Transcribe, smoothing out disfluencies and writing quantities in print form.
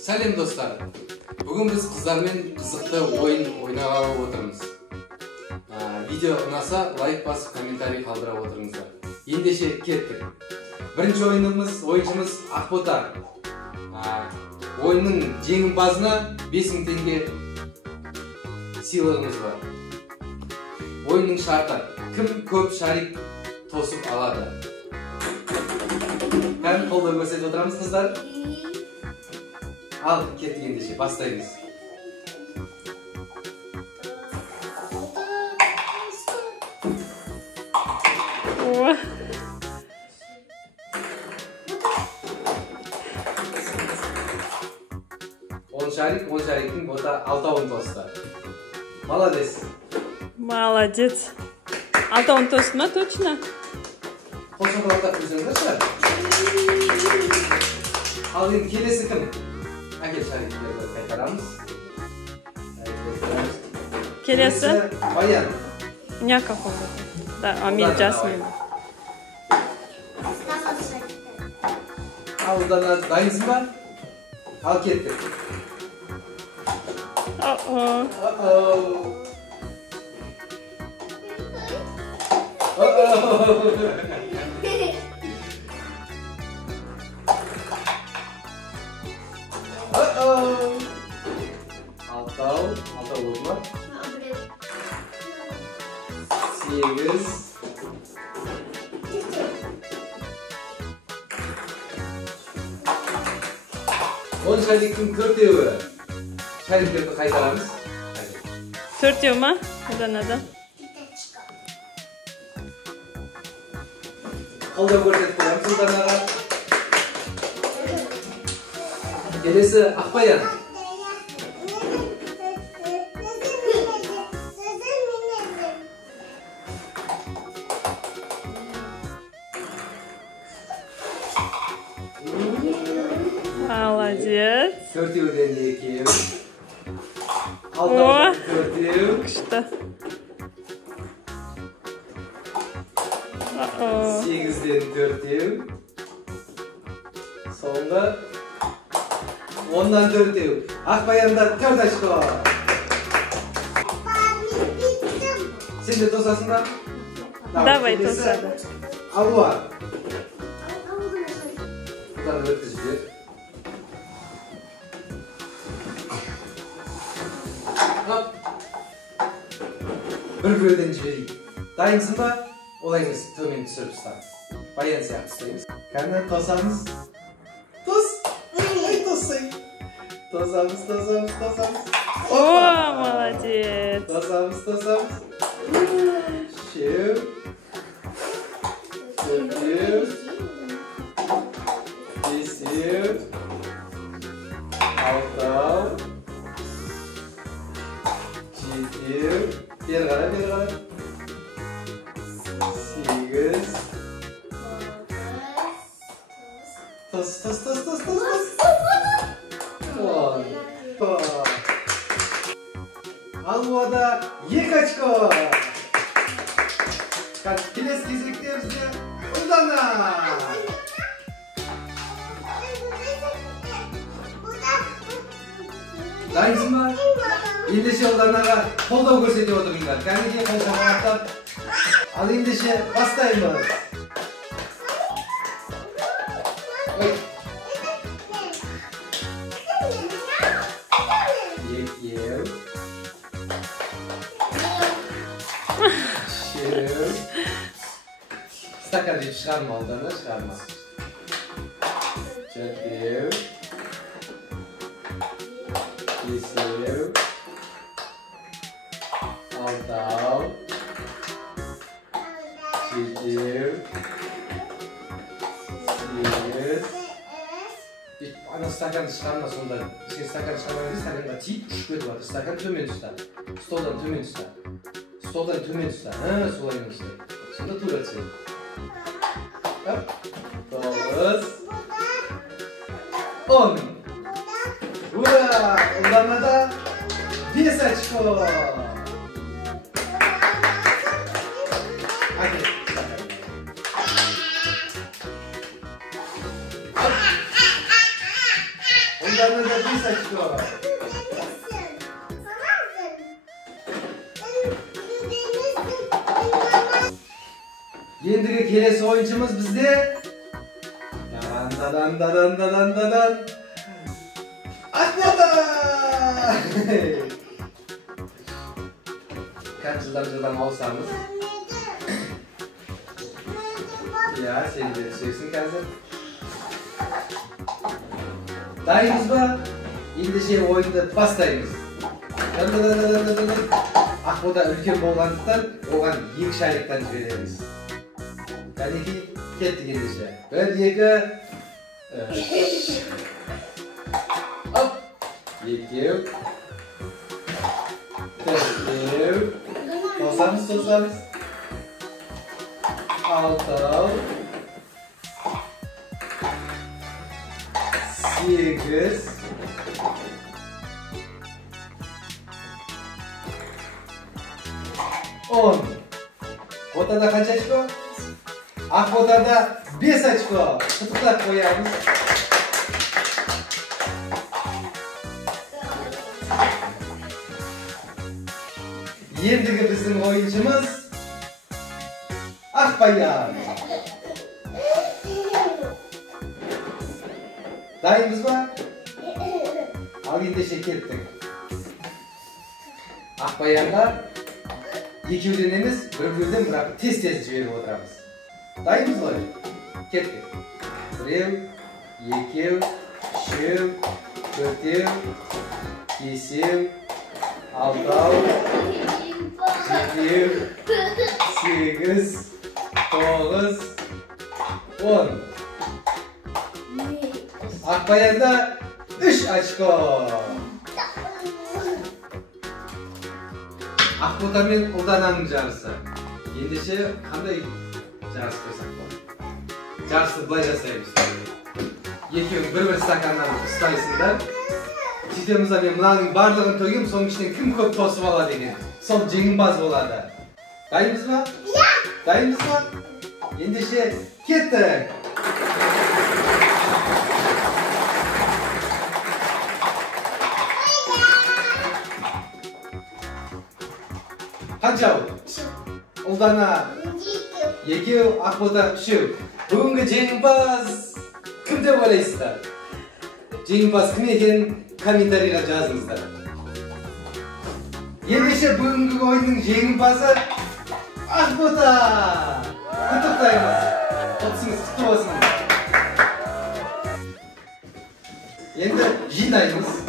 Салем достар. Бүгін біз қыздармен қызықты ойын ойнағалы отырмыз. Видео ұнаса лайк басып комментарий қалдыра отырыңыздар. Ендеше кеттік. Бірінші ойыншымыз Ақбота. Ойынның жеңімпазына 5000 теңге сыйлығымыз бар. Ойынның шарты: кім көп шарик тосып алады. Кәдімгі қолдау көрсетіп отырамыз қыздар. Ал, кеттік ендеше, бастаймыз. Он шариктің бота 6-ауын тосты. Молодец. Молодец. 6-ауын тосты ма, точно? Қол шоқалақтап көзіңдер шығар. Ал енді келесі кім? Әкел шариктерді қайтарамыз. Келесі? Баян. У меня какого-то. Да, а мен жасмин. Ал, Дана, дайынсың ба? Ал, кеттік. Алтау болды ма? 8. Он шариктің 4-еуі. Шариктерді қайтарамыз. 4-еу ма? Одан адам. Қолдау көрсетіп қоямыз Ұлданаға. Келесі Ақбаян. Молодец. 4-еуден 2. 6-аудан 4-еу. Күшті. 8-ден 4-еу. Соңғы 10-дан 4-еу. Ақбаянда 4 очко. Сен де тосасың ба? Давай, тосады. Алуа. Бұдан өткізіп жібер. Бір-бірден жіберейік. Дайынсың ба? Олай емес, төмен түсіріп ұста. Баян сияқты істейміз. Кәні тосамыз. Тос! Ой, тосай! Тосамыз. О, молодец! Тосамыз. 3. 4. 5. 6. 7. Beri qara. 8. Tos. 10. Alvada 2 очко. Келесі кезекте бізде Ұлдана. Дайынсың ба? Ендеше Ұлданаға қолдау көрсетіп отырыңдар. Кәдімгі қол шапалақтап. Ал ендеше бастаймыз. Ой. 2. 3. Стакан deyip шығарма Ұлдана, шығарма. 4. 5. 6. 7. 8. Ана стаканды шығарма сонда. Сен стакан шығармай, стаканға тиіп ұшып кетіп жатыр. Стакан төмен ұста. Столдан төмен ұста. Солай ұста. Сонда тура түседі. 9. 10. Ура! Ұлданада 5 очко. Uldana da 5 açko. Endigi kelesi oyunchimiz bizde. Dadan. Akbo'da! Kaç yıldan olsanız. Ya seni de söylesün kendisi. Dayımız mı? Şimdi oyunda bastayımız. Akbo'da ülken bolğandықтан оған 2 шайлықтан жібереміз. Кәнеки кеттік ендеше. 1, 2, 3. Оп! 2. 4. Тосамыз. 6. 8. 10. Botada kaç açko? Akbotada 5 açko. Tutuklap koyarız. Endigi bizim oyunchimiz Akbayan. Dayımız mı? Al endеше kettik. Akbayanlar екеуден емес, бір-бірден бірақ тез жіберіп отырамыз. Дайынбыз ғой? Кеттік. 1, 2, 3, 4, 5, 6, 7, 8, 9, 10. Akbayan'da 3 açko. Akbo'da мен Ұлдананың жарысы. Ендеше қандай жарыс қойсақ болады? Жарысты былай жасаймыз. Екеуің бір стаканнан ұстайсыңдар. Сөйтеміз мен мынаның барлығын төгем, соның ішінен кім көп тосып алады екен. Сол жеңімпаз болады. Дайынбыз ба? Иә. Дайынбыз ба? Ендеше кеттік. Қанша ол? Ұлдана 2, Ақбота 3. Бүгінгі жеңімпаз кім деп ойлайсыздар? Жеңімпаз кім екенін комментарийға жазыңыздар. Ендеше бүгінгі ойынның жеңімпазы Ақбота! Құттықтаймыз. Отсыңыз құтты болсын. Енді жинаймыз.